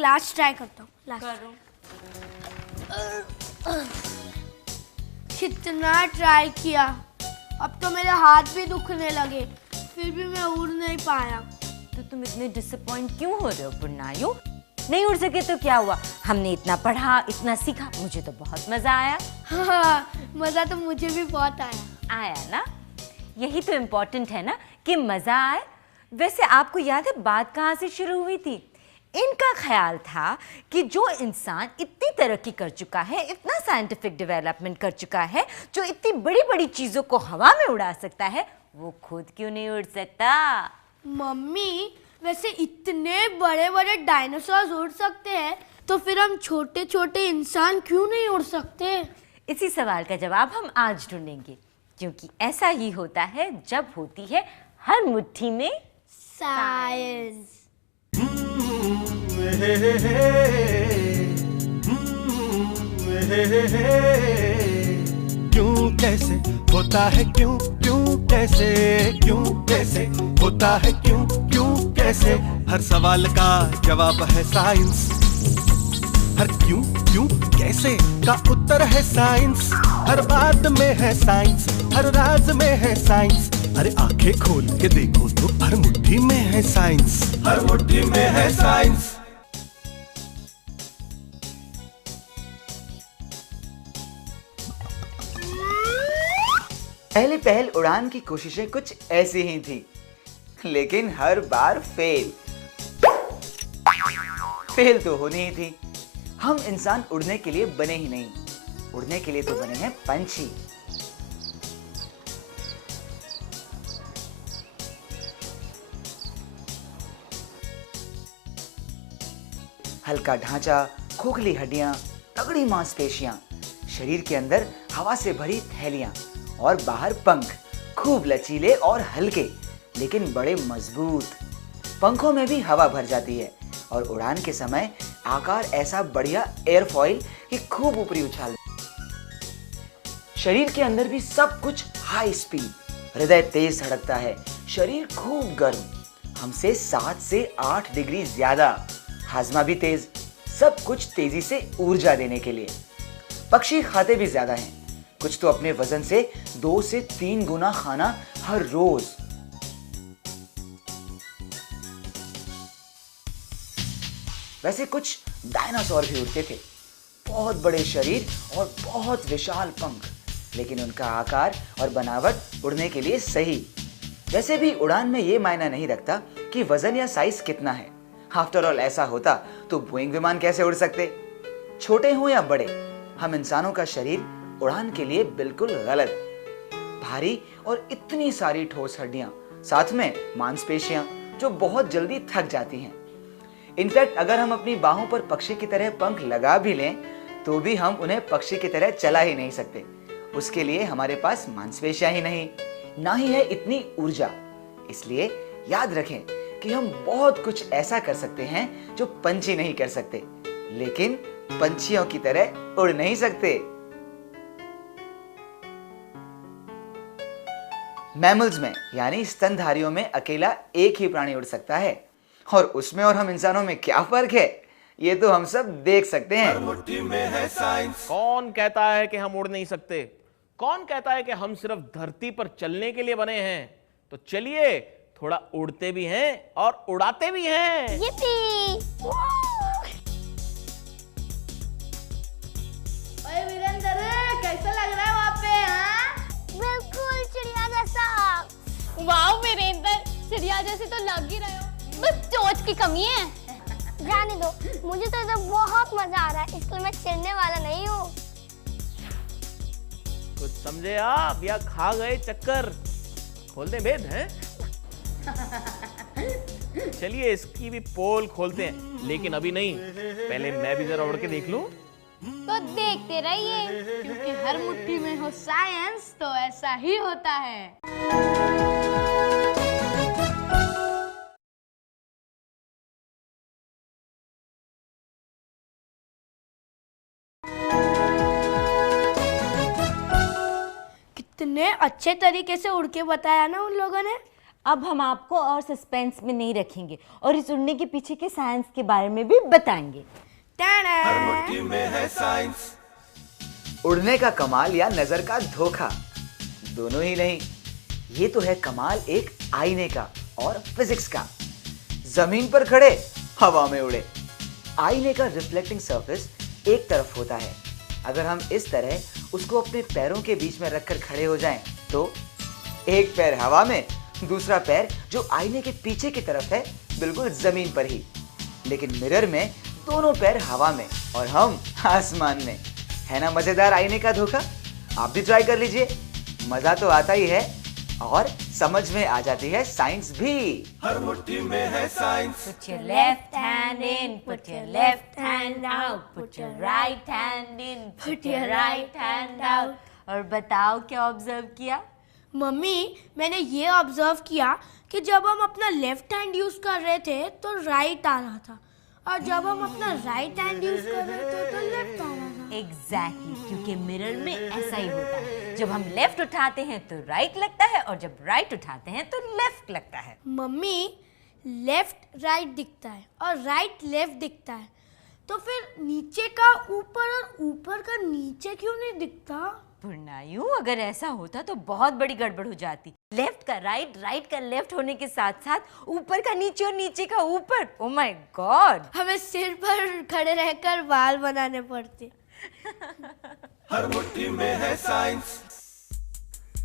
Last try करता हूँ। करो। कितना ट्राई किया, अब तो मेरे हाथ भी दुखने लगे, फिर भी मैं उड़ नहीं पाया। तो तुम इतने डिसअपॉइंट क्यों हो रहे हो पुन्नायु? नहीं उड़ सके तो क्या हुआ? हमने इतना पढ़ा, इतना सीखा, मुझे तो बहुत मजा आया। हाँ, मजा तो मुझे भी बहुत आया। आया ना? यही तो इम्पोर्टेंट है ना कि मजा आए। वैसे आपको याद है बात कहाँ से शुरू हुई थी? इनका ख्याल था कि जो इंसान इतनी तरक्की कर चुका है, इतना साइंटिफिक डेवलपमेंट कर चुका है, जो इतनी बड़ी बड़ी चीजों को हवा में उड़ा सकता है, वो खुद क्यों नहीं उड़ सकता? मम्मी, वैसे इतने बड़े बड़े डायनासोर उड़ सकते हैं, तो फिर हम छोटे छोटे इंसान क्यों नहीं उड़ सकते? इसी सवाल का जवाब हम आज ढूंढेंगे, क्योंकि ऐसा ही होता है जब होती है हर मुट्ठी में साइंस। क्यों कैसे होता है, क्यों क्यों कैसे, क्यों कैसे होता है, क्यों क्यों कैसे, हर सवाल का जवाब है साइंस। हर क्यों क्यों कैसे का उत्तर है साइंस। हर बात में है साइंस, हर राज में है साइंस। अरे आंखें खोल के देखो तो हर मुट्ठी में है साइंस, हर मुट्ठी में है साइंस। पहले पहल उड़ान की कोशिशें कुछ ऐसी ही थी, लेकिन हर बार फेल तो होनी ही थी। हम इंसान उड़ने के लिए बने ही नहीं, उड़ने के लिए तो बने हैं पंछी। हल्का ढांचा, खोखली हड्डियां, तगड़ी मांसपेशियां, शरीर के अंदर हवा से भरी थैलियां और बाहर पंख, खूब लचीले और हल्के लेकिन बड़े मजबूत। पंखों में भी हवा भर जाती है और उड़ान के समय आकार ऐसा बढ़िया एयरफॉइल कि खूब ऊपरी उछाल। शरीर के अंदर भी सब कुछ हाई स्पीड, हृदय तेज धड़कता है, शरीर खूब गर्म, हमसे 7 से 8 डिग्री ज्यादा, हाजमा भी तेज, सब कुछ तेजी से ऊर्जा देने के लिए। पक्षी खाते भी ज्यादा हैं, कुछ तो अपने वजन से 2 से 3 गुना खाना हर रोज। वैसे कुछ डायनासोर भी उड़ते थे, बहुत बड़े शरीर और बहुत विशाल पंख, लेकिन उनका आकार और बनावट उड़ने के लिए सही। वैसे भी उड़ान में ये मायना नहीं रखता कि वजन या साइज कितना है। आफ्टर ऑल ऐसा होता तो बोइंग विमान कैसे उड़ सकते? छोटे हो या बड़े, हम इंसानों का शरीर उड़ान के लिए बिल्कुल गलत। भारी और इतनी सारी ठोस हड्डियां, साथ में मांसपेशियां जो बहुत जल्दी थक जाती हैं। इनफैक्ट अगर हम अपनी बाहों पर पक्षी की तरह पंख लगा भी लें तो भी हम उन्हें पक्षी की तरह चला ही नहीं सकते। उसके लिए हमारे पास मांसपेशियां ही नहीं, ना ही है इतनी ऊर्जा। इसलिए याद रखें कि हम बहुत कुछ ऐसा कर सकते हैं जो पंछी नहीं कर सकते, लेकिन पंछियों की तरह उड़ नहीं सकते। मैमल्स में यानी स्तनधारियों में अकेला एक ही प्राणी उड़ सकता है, और उसमें और हम इंसानों में क्या फर्क है ये तो हम सब देख सकते हैं। मुट्ठी में है साइंस। कौन कहता है कि हम उड़ नहीं सकते? कौन कहता है कि हम सिर्फ धरती पर चलने के लिए बने हैं? तो चलिए थोड़ा उड़ते भी हैं और उड़ाते भी हैं। ओए वीरेंद्र, कैसा लग रहा है वहाँ पे? हाँ, बिल्कुल चिड़िया जैसा। वाह वीरेंद्र, चिड़िया जैसे तो लग ही रहे हो, बस चोंच की कमी है। जाने दो, मुझे तो इधर बहुत मजा आ रहा है, इसलिए मैं चिढ़ने वाला नहीं हूँ। कुछ समझे आप या खा गए चक्कर? खोल दे भेद हैं? चलिए इसकी भी पोल खोलते हैं, लेकिन अभी नहीं, पहले मैं भी जरा उड़ के देख लूं। तो देखते रहिए, क्योंकि हर मुट्ठी में हो साइंस तो ऐसा ही होता है। कितने अच्छे तरीके से उड़ के बताया ना उन लोगों ने। अब हम आपको और सस्पेंस में नहीं रखेंगे और इस उड़ने के पीछे के साइंस के बारे में भी बताएंगे। मुट्ठी में है साइंस। उड़ने का कमाल या नजर का धोखा, दोनों ही नहीं। ये तो है कमाल एक आईने का और फिजिक्स का। जमीन पर खड़े, हवा में उड़े। आईने का रिफ्लेक्टिंग सरफेस एक तरफ होता है। अगर हम इस तरह उसको अपने पैरों के बीच में रखकर खड़े हो जाएं, तो एक पैर हवा में, दूसरा पैर जो आईने के पीछे की तरफ है बिल्कुल जमीन पर ही। लेकिन मिरर में दोनों पैर हवा में और हम आसमान में। है ना मजेदार आईने का धोखा? आप भी ट्राई कर लीजिए, मजा तो आता ही है और समझ में आ जाती है साइंस भी। हर मुट्ठी में है science. Put your left hand in, put your left hand out, put your right hand in, put your right hand out। और बताओ क्या ऑब्जर्व किया? मम्मी, मैंने ये ऑब्जर्व किया कि जब हम अपना लेफ्ट हैंड यूज कर रहे थे तो राइट आ रहा था, और जब हम अपना राइट हैंड यूज कर रहे थे तो लेफ्ट आ रहा था। एग्जैक्टली, क्योंकि मिरर में ऐसा ही होता है। जब हम लेफ्ट उठाते हैं तो राइट लगता है और जब राइट उठाते हैं तो लेफ्ट लगता है। मम्मी, लेफ्ट राइट दिखता है और राइट लेफ्ट दिखता है, तो फिर नीचे का ऊपर और ऊपर का नीचे क्यों नहीं दिखता? पुरनायु, अगर ऐसा होता तो बहुत बड़ी गड़बड़ हो जाती। लेफ्ट का राइट, राइट का लेफ्ट होने के साथ साथ ऊपर का नीचे और नीचे का ऊपर। ओह माय गॉड, हमें सिर पर खड़े रहकर बाल बनाने पड़ते। हर मुट्ठी में है साइंस।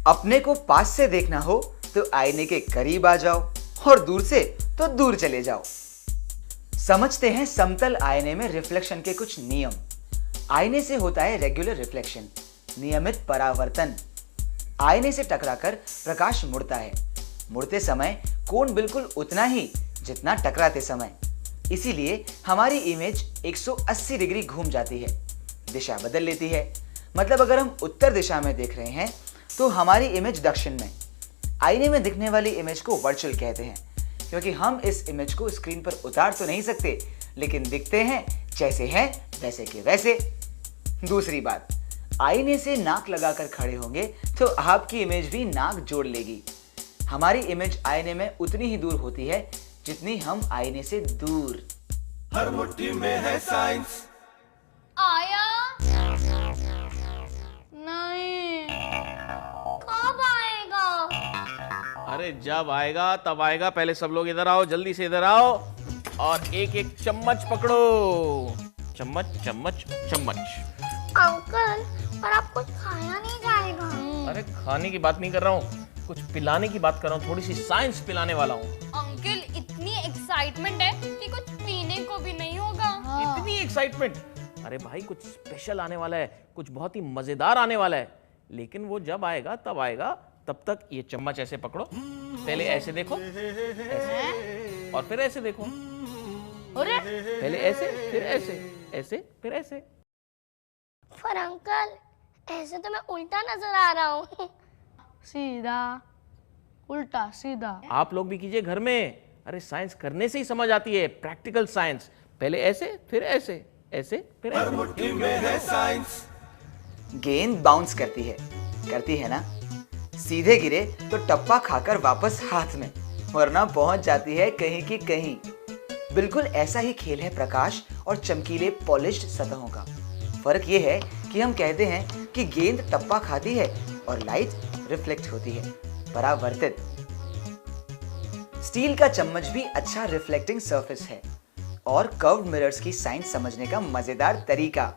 अपने को पास से देखना हो तो आईने के करीब आ जाओ और दूर से तो दूर चले जाओ। समझते हैं समतल आईने में रिफ्लेक्शन के कुछ नियम। आईने से होता है रेगुलर रिफ्लेक्शन, नियमित परावर्तन। आईने से टकराकर प्रकाश मुड़ता है। मुड़ते समय कोण बिल्कुल उतना ही जितना टकराते समय। इसीलिए हमारी इमेज 180 डिग्री घूम जाती है, दिशा बदल लेती है। मतलब अगर हम उत्तर दिशा में देख रहे हैं तो हमारी इमेज दक्षिण में। आईने में दिखने वाली इमेज को वर्चुअल कहते हैं, क्योंकि हम इस इमेज को स्क्रीन पर उतार तो नहीं सकते, लेकिन दिखते हैं जैसे हैं वैसे के वैसे। दूसरी बात, आईने से नाक लगाकर खड़े होंगे तो आपकी इमेज भी नाक जोड़ लेगी। हमारी इमेज आईने में उतनी ही दूर होती है जितनी हम आईने से दूर। हर मुट्ठी में है साइंस। आया नहीं, कब आएगा? अरे जब आएगा तब आएगा। पहले सब लोग इधर आओ, जल्दी से इधर आओ और एक एक चम्मच पकड़ो। चम्मच चम्मच चम्मच। अंकल, पर आप कुछ खाया नहीं जाएगा। अरे खाने की बात नहीं कर रहा हूँ, कुछ पिलाने की बात कर रहा हूँ। थोड़ी सी साइंस पिलाने वाला हूँ। अंकल इतनी एक्साइटमेंट है कि कुछ पीने को भी नहीं होगा। इतनी एक्साइटमेंट? अरे भाई, कुछ स्पेशल आने वाला है, कुछ बहुत ही मजेदार आने वाला है। लेकिन वो जब आएगा तब आएगा। तब तक ये चम्मच ऐसे पकड़ो, पहले ऐसे देखो, ऐसे, और फिर ऐसे देखो। अरे पहले ऐसे, फिर ऐसे, ऐसे, फिर ऐसे। पर अंकल, ऐसे तो मैं उल्टा नजर आ रहा हूँ। सीधा उल्टा सीधा। आप लोग भी कीजिए घर में। अरे साइंस करने से ही समझ आती है, प्रैक्टिकल साइंस। पहले ऐसे, फिर ऐसे, ऐसे, फिर हर ऐसे। मुट्ठी में है साइंस। गेंद बाउंस करती है ना। सीधे गिरे तो टप्पा खाकर वापस हाथ में, वरना पहुंच जाती है कहीं की कहीं। बिल्कुल ऐसा ही खेल है प्रकाश और चमकीले पॉलिश्ड सतहों का। फर्क ये है कि हम कहते हैं कि गेंद टप्पा खाती है और लाइट रिफ्लेक्ट होती है, परावर्तित। स्टील का चम्मच भी अच्छा रिफ्लेक्टिंग सरफेस है। और कर्व्ड मिरर्स की साइंस समझने का मजेदार तरीका।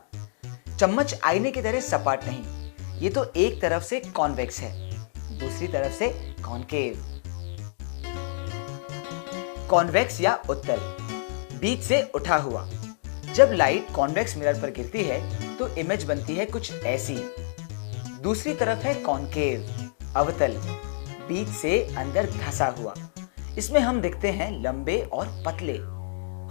चम्मच आईने की तरह सपाट नहीं, ये तो एक तरफ से कॉन्वेक्स है, दूसरी तरफ से कॉनकेव। कॉन्वेक्स या उत्तल, बीच से उठा हुआ। जब लाइट कॉन्वेक्स मिरर पर गिरती है तो इमेज बनती है कुछ ऐसी। दूसरी तरफ है कॉनकेव, अवतल, बीच से अंदर धंसा हुआ। इसमें हम दिखते हैं लंबे और पतले।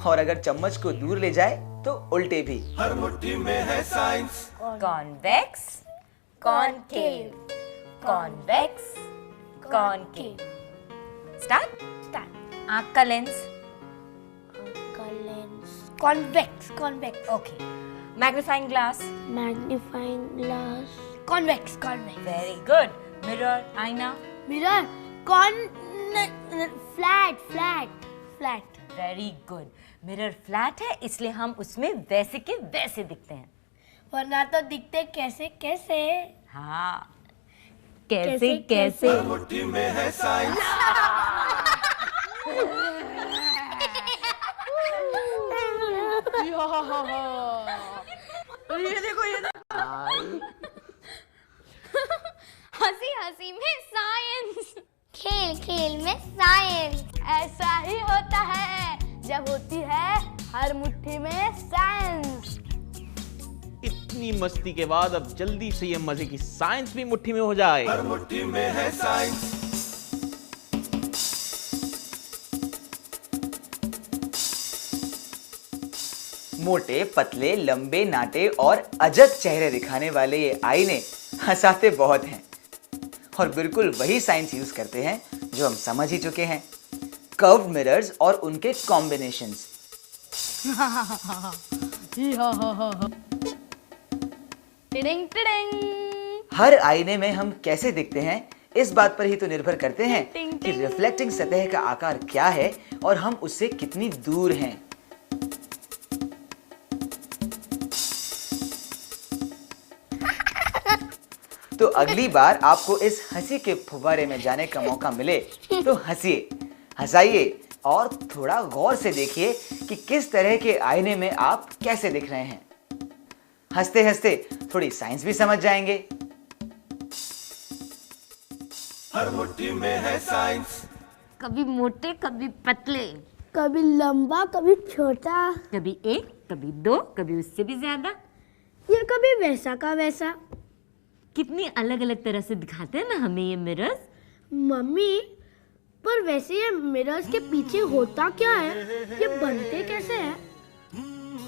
और अगर चम्मच को दूर ले जाए तो उल्टे भी। हर मुट्ठी में है science. Convex, concave, convex, concave. Start. आंख का lens, convex convex. Okay. Magnifying glass, magnifying glass. Convex convex. Very good. Mirror, आईना, mirror convex. Flat flat flat. Very good. Mirror flat है इसलिए हम उसमें वैसे के वैसे दिखते हैं, वरना तो दिखते कैसे कैसे। हाँ कैसे कैसे। मुट्ठी में है साइंस। ये देखो हंसी हंसी में साइंस, खेल खेल में साइंस। ऐसा ही होता है जब होती है हर मुट्ठी में साइंस। इतनी मस्ती के बाद अब जल्दी से ये मजे की साइंस भी मुट्ठी में हो जाए। हर मुट्ठी में है साइंस। मोटे, पतले, लंबे, नाटे और अजब चेहरे दिखाने वाले ये आईने हंसाते बहुत हैं और बिल्कुल वही साइंस यूज करते हैं जो हम समझ ही चुके हैं, कर्व्ड मिरर्स और उनके कॉम्बिनेशंस। Tiding tiding. हर आईने में हम कैसे दिखते हैं इस बात पर ही तो निर्भर करते हैं कि रिफ्लेक्टिंग सतह का आकार क्या है और हम उससे कितनी दूर हैं। तो अगली बार आपको इस हंसी के फुव्वारे में जाने का मौका मिले तो हंसिए, हंसाइए और थोड़ा गौर से देखिए कि किस तरह के आईने में आप कैसे दिख रहे हैं। हंसते हंसते थोड़ी साइंस भी समझ जाएंगे। हर मुट्ठी में है साइंस। कभी मोटे कभी पतले, कभी लंबा कभी छोटा, कभी एक कभी दो कभी उससे भी ज्यादा, या कभी वैसा का वैसा। कितनी अलग अलग तरह से दिखाते हैं ना हमें ये मिरर्स। मम्मी, पर वैसे ये मिरर्स के पीछे होता क्या है? ये बनते कैसे हैं?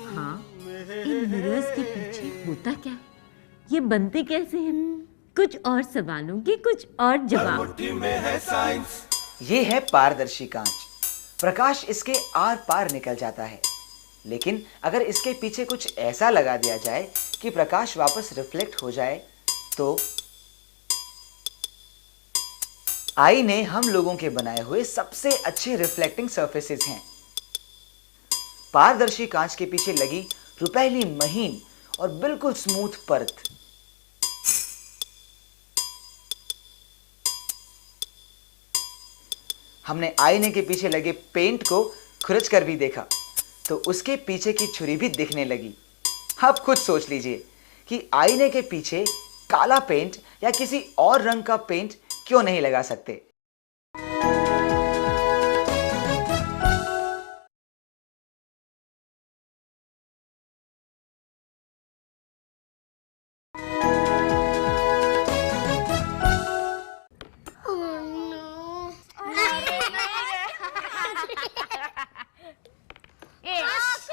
हाँ, इन मिरर्स के पीछे होता क्या है, ये बनते कैसे हैं? कुछ और सवालों के कुछ और जवाब। मुट्ठी में है साइंस। ये है पारदर्शी कांच। प्रकाश इसके आर पार निकल जाता है, लेकिन अगर इसके पीछे कुछ ऐसा लगा दिया जाए कि प्रकाश वापस रिफ्लेक्ट हो जाए तो आईने हम लोगों के बनाए हुए सबसे अच्छे रिफ्लेक्टिंग सरफेसेस हैं। पारदर्शी कांच के पीछे लगी रुपहली महीन और बिल्कुल स्मूथ परत हमने आईने के पीछे लगे पेंट को खुरच कर भी देखा तो उसके पीछे की छुरी भी दिखने लगी। अब खुद सोच लीजिए कि आईने के पीछे काला पेंट या किसी और रंग का पेंट क्यों नहीं लगा सकते।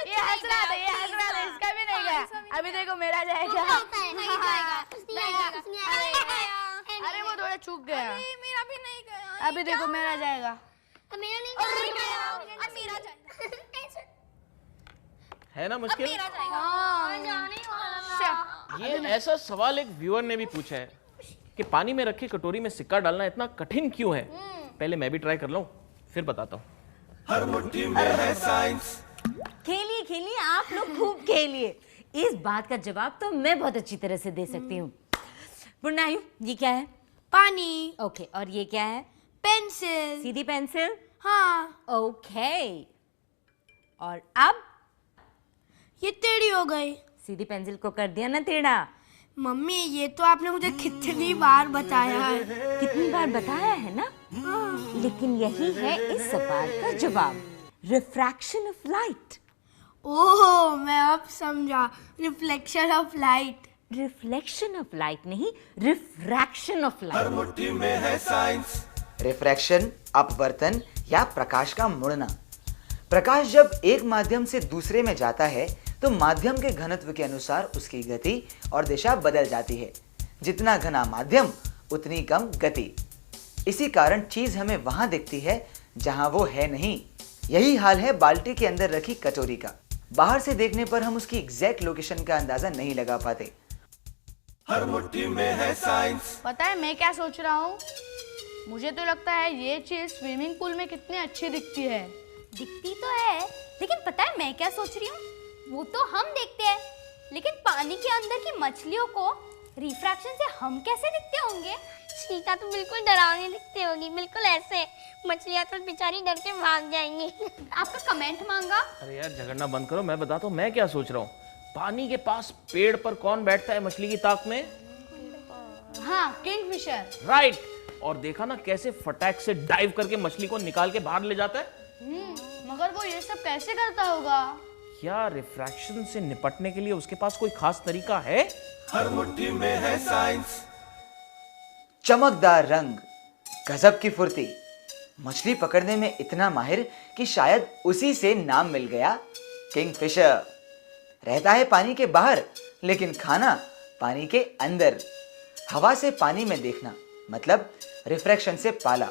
ये हंस रहा था, इसका भी नहीं गया। अभी देखो मेरा जाएगा। अरे वो थोड़ा चूक गया। मेरा भी नहीं गया। अभी देखो मेरा जाएगा। मेरा नहीं गया। मेरा जाएगा। है ना मुश्किल? हाँ। ये ऐसा सवाल एक व्यूअर ने भी पूछा है कि पानी में रखी कटोरी में सिक्का डालना इतना कठिन क्यों है। पहले मैं भी ट्राई कर लूं फिर बताता हूँ। हर मुट्ठी में है साइंस। खेलिए खेलिए, आप लोग खूब खेलिए। इस बात का जवाब तो मैं बहुत अच्छी तरह से दे सकती हूँ। पुरनायु, ये क्या है? पानी। ओके, और ये क्या है? पेंसिल। सीधी पेंसिल। हाँ। ओके, और अब ये टेढ़ी हो गई। सीधी पेंसिल को कर दिया ना टेढ़ा। मम्मी, ये तो आपने मुझे कितनी बार बताया है। कितनी बार बताया है ना। लेकिन यही है इस सवाल का जवाब, रिफ्रैक्शन ऑफ लाइट। ओह, मैं अब समझा, reflection of light. Reflection of light नहीं, रिफ्रैक्शन ऑफ हर लाइट। मुट्ठी में है साइंस। रिफ्रैक्शन, अपवर्तन या प्रकाश का मुड़ना। प्रकाश जब एक माध्यम से दूसरे में जाता है तो माध्यम के घनत्व के अनुसार उसकी गति और दिशा बदल जाती है। जितना घना माध्यम उतनी कम गति। इसी कारण चीज हमें वहां दिखती है जहां वो है नहीं। यही हाल है बाल्टी के अंदर रखी कटोरी का। बाहर से देखने पर हम उसकी एग्जैक्ट लोकेशन का अंदाजा नहीं लगा पाते। हर मुट्ठी में है साइंस। पता है मैं क्या सोच रहा हूँ? मुझे तो लगता है ये चीज स्विमिंग पूल में कितनी अच्छी दिखती है। दिखती तो है, लेकिन पता है मैं क्या सोच रही हूँ? वो तो हम देखते हैं, लेकिन पानी के अंदर की मछलियों को रिफ्रैक्शन से हम कैसे दिखते होंगे? शिका तो बिल्कुल डरावनी दिखती होगी, बिल्कुल ऐसे। मछलियाँ तो बेचारी डर के भाग जाएंगी। आपका कमेंट मांगा। अरे यार झगड़ना बंद करो, मैं बताता हूँ मैं क्या सोच रहा हूँ। पानी के पास पेड़ पर कौन बैठता है मछली की ताक में? हाँ, किंगफिशर। राइट। और देखा ना कैसे फटाक से डाइव करके मछली को निकाल के बाहर ले जाता है। मगर वो ये सब कैसे करता होगा? क्या रिफ्रैक्शन से निपटने के लिए उसके पास कोई खास तरीका है? हर मुट्ठी में है साइंस। चमकदार रंग, गजब की फुर्ती, मछली पकड़ने में इतना माहिर कि शायद उसी से नाम मिल गया किंगफिशर। रहता है पानी के बाहर, लेकिन खाना पानी के अंदर। हवा से पानी में देखना मतलब रिफ्रैक्शन से पाला।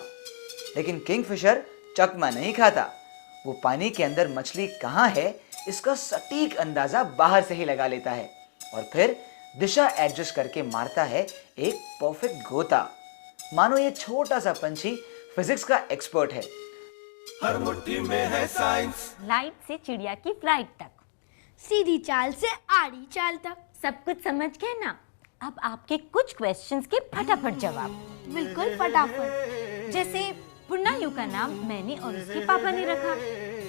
लेकिन किंगफिशर चकमा नहीं खाता, वो पानी के अंदर मछली कहाँ है इसका सटीक अंदाजा बाहर से ही लगा लेता है और फिर दिशा एडजस्ट करके मारता है एक परफेक्ट गोता। मानो ये छोटा सा पंछी फिजिक्स का एक्सपर्ट है। हर मुट्ठी में है साइंस। लाइट से चिड़िया की फ्लाइट तक, सीधी चाल से आड़ी चाल तक। सब कुछ समझ गए ना? अब आपके कुछ क्वेश्चंस के फटाफट जवाब। बिल्कुल फटाफट। जैसे पुन्नायू का नाम मैंने और उसके पापा ने रखा,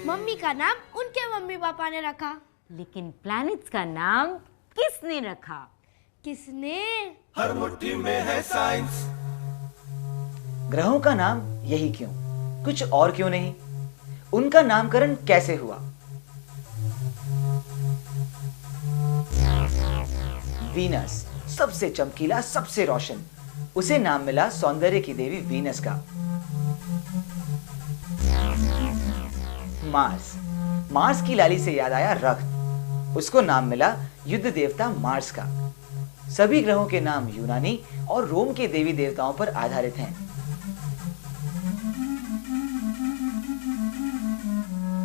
मम्मी का नाम उनके मम्मी पापा ने रखा। लेकिन प्लैनेट्स का नाम किसने रखा? किसने? हर मुट्ठी में है साइंस। ग्रहों का नाम यही क्यों, कुछ और क्यों नहीं? उनका नामकरण कैसे हुआ? वीनस सबसे चमकीला, सबसे रोशन, उसे नाम मिला सौंदर्य की देवी वीनस का। मार्स की लाली से याद आया रक्त, उसको नाम मिला युद्ध देवता मार्स का। सभी ग्रहों के नाम यूनानी और रोम के देवी देवताओं पर आधारित हैं।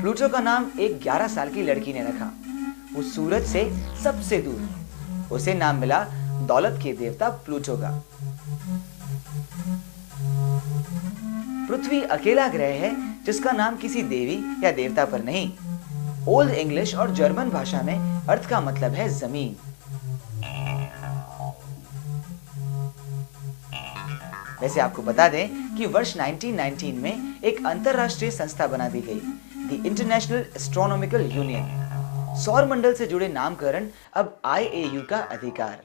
प्लूटो का नाम एक 11 साल की लड़की ने रखा। वो सूरज से सबसे दूर, उसे नाम मिला दौलत के देवता प्लूटो का। पृथ्वी अकेला ग्रह है जिसका नाम किसी देवी या देवता पर नहीं। ओल्ड इंग्लिश और जर्मन भाषा में अर्थ का मतलब है जमीन। वैसे आपको बता दें कि वर्ष 1919 में एक अंतरराष्ट्रीय संस्था बना दी गई, द इंटरनेशनल एस्ट्रोनॉमिकल यूनियन। सौर मंडल से जुड़े नामकरण अब IAU का अधिकार।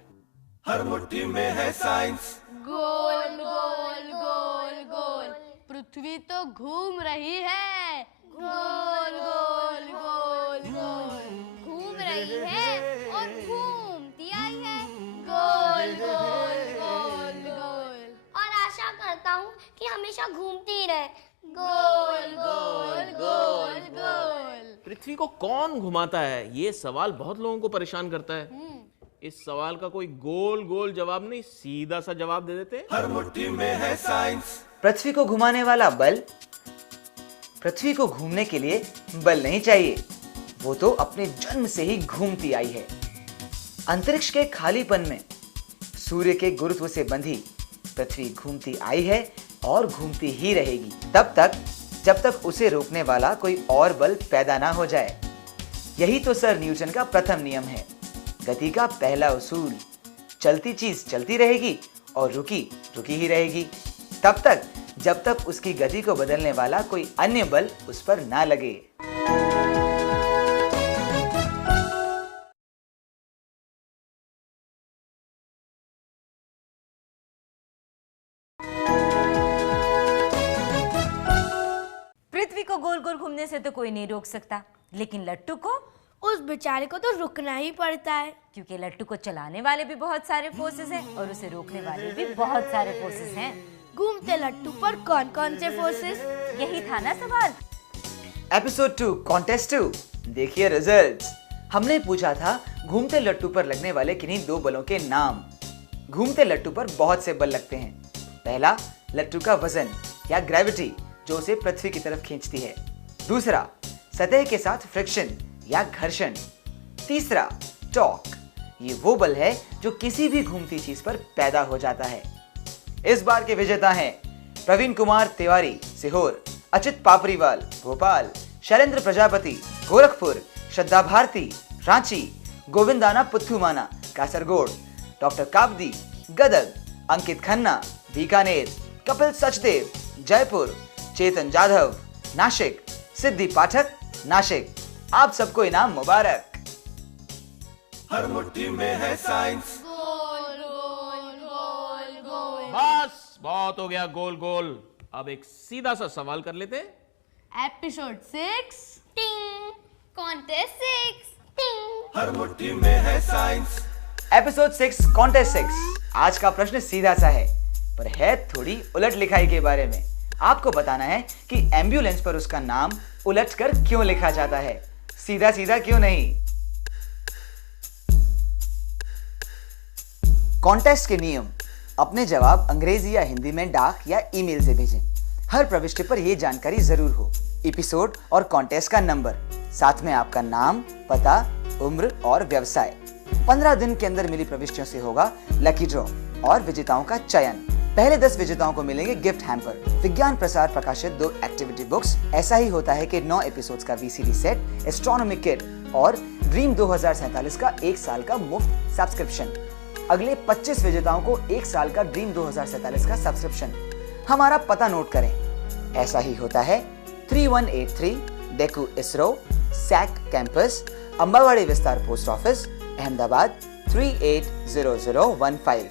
हर मुट्ठी में है साइंस। गोल गोल गोल गोल, पृथ्वी तो घूम रही है। गोल गोल गोल गोल, घूम रही है और घूमती आई है। गोल गोल गोल गोल। और आशा करता हूँ कि हमेशा घूमती ही रहे। गोल गोल गोल गोल। पृथ्वी को कौन घुमाता है, ये सवाल बहुत लोगों को परेशान करता है। इस सवाल का कोई गोल गोल जवाब नहीं, सीधा सा जवाब दे देते। हर मुट्ठी में है साइंस। पृथ्वी को घुमाने वाला बल, पृथ्वी को घूमने के लिए बल नहीं चाहिए, वो तो अपने जन्म से ही घूमती आई है। अंतरिक्ष के खालीपन में सूर्य के गुरुत्व से बंधी पृथ्वी घूमती आई है और घूमती ही रहेगी तब तक जब तक उसे रोकने वाला कोई और बल पैदा ना हो जाए। यही तो सर न्यूटन का प्रथम नियम है, गति का पहला उसूल। चलती चीज चलती रहेगी और रुकी रुकी ही रहेगी तब तक जब तक उसकी गति को बदलने वाला कोई अन्य बल उस पर ना लगे। पृथ्वी को गोल गोल घूमने से तो कोई नहीं रोक सकता, लेकिन लट्टू को, उस बेचारे को तो रुकना ही पड़ता है, क्योंकि लट्टू को चलाने वाले भी बहुत सारे फोर्सेस हैं और उसे रोकने वाले भी बहुत सारे फोर्सेस हैं। घूमते लट्टू पर कौन कौन से फोर्सेस? यही था ना सवाल। एपिसोड 2 कॉन्टेस्ट 2 देखिए रिजल्ट्स। हमने पूछा था घूमते लट्टू पर लगने वाले किन्हीं दो बलों के नाम। घूमते लट्टू पर बहुत से बल लगते हैं। पहला, लट्टू का वजन या ग्रेविटी जो उसे पृथ्वी की तरफ खींचती है। दूसरा, सतह के साथ फ्रिक्शन या घर्षण। तीसरा, टॉर्क, ये वो बल है जो किसी भी घूमती चीज पर पैदा हो जाता है। इस बार के विजेता हैं प्रवीण कुमार तिवारी सीहोर, अचित पापरीवाल भोपाल, शैलेंद्र प्रजापति गोरखपुर, श्रद्धा भारती रांची, गोविंदाना पुथुमाना कासरगोड, डॉक्टर काबदी गदग, अंकित खन्ना बीकानेर, कपिल सचदेव जयपुर, चेतन जाधव नासिक, सिद्धि पाठक नासिक। आप सबको इनाम मुबारक। हर मुट्ठी में है साइंस। बस बहुत हो गया गोल गोल। अब एक सीधा सा सवाल कर लेते। एपिसोड 6 टिंग कॉन्टेस्ट 6 हर मुट्ठी में है साइंस। Episode 6 contest 6। आज का प्रश्न सीधा सा है, पर है थोड़ी उलट लिखाई के बारे में। आपको बताना है कि एम्बुलेंस पर उसका नाम उलट कर क्यों लिखा जाता है, सीधा सीधा क्यों नहीं। कॉन्टेस्ट के नियम: अपने जवाब अंग्रेजी या हिंदी में डाक या ईमेल से भेजें। हर प्रविष्टि पर यह जानकारी जरूर हो, एपिसोड और कॉन्टेस्ट का नंबर, साथ में आपका नाम, पता, उम्र और व्यवसाय। 15 दिन के अंदर मिली प्रविष्टियों से होगा लकी ड्रॉ और विजेताओं का चयन। पहले 10 विजेताओं को मिलेंगे गिफ्ट हैम्पर, विज्ञान प्रसार प्रकाशित 2 एक्टिविटी बुक्स। ऐसा ही होता है कि 9 एपिसोड्स का VCD सेट, एस्ट्रोनॉमी किट और ड्रीम 2047 का 1 साल का मुफ्त सब्सक्रिप्शन। अगले 25 विजेताओं को 1 साल का ड्रीम 2047 का सब्सक्रिप्शन। हमारा पता नोट करें, ऐसा ही होता है 3183 DECU ISRO, SAC campus, Ambawadi Vistar post office, Ahmedabad 380015।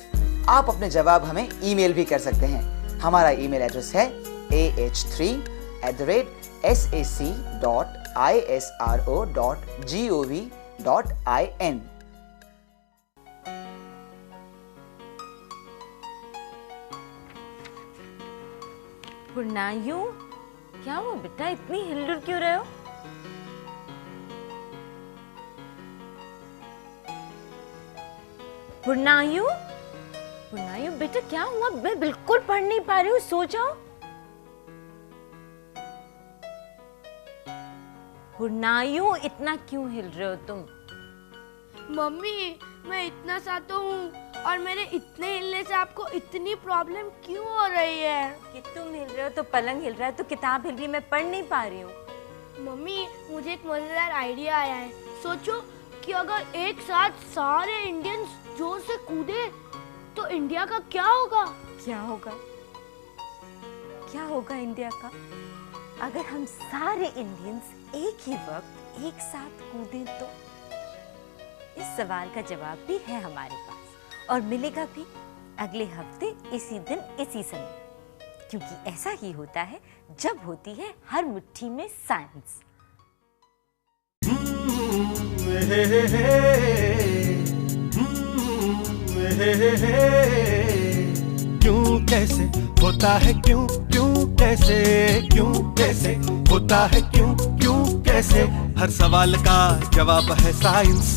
आप अपने जवाब हमें ईमेल भी कर सकते हैं। हमारा ईमेल एड्रेस है ah3@sac.isro.gov.in। पुरनायु, क्या हुआ बेटा, इतनी हिलडुल क्यों रहे हो? पुरनायु, पुरनायु बेटा क्या हुआ? मैं बिल्कुल पढ़ नहीं पा रही हूँ, सो जाओ। पुरनायु, इतना क्यों हिल रहे हो तुम? मम्मी, मैं इतना सा तो हूँ और मेरे इतने हिलने से आपको इतनी प्रॉब्लम क्यों हो रही है? कि तुम हिल रहे हो तो पलंग हिल रहा है, तो किताब हिल रही है, मैं पढ़ नहीं पा रही हूँ। मम्मी, मुझे एक मजेदार आइडिया आया है। सोचो कि अगर एक साथ सारे इंडियंस जोर से कूदे तो इंडिया का क्या होगा? क्या होगा? क्या होगा इंडिया का? अगर हम सारे इंडियंस एक ही वक्त एक साथ कूदें तो? इस सवाल का जवाब भी है हमारे पास, और मिलेगा भी अगले हफ्ते इसी दिन इसी समय, क्योंकि ऐसा ही होता है जब होती है हर मुट्ठी में साइंस। क्यों कैसे होता है, क्यों क्यों कैसे, क्यों कैसे होता है, क्यों क्यों कैसे, हर सवाल का जवाब है साइंस।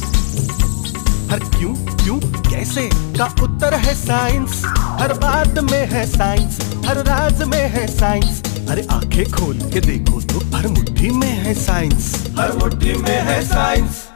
हर क्यों क्यों कैसे का उत्तर है साइंस। हर बात में है साइंस, हर राज में है साइंस। अरे आंखें खोल के देखो तो हर मुट्ठी में है साइंस। हर मुट्ठी में है साइंस।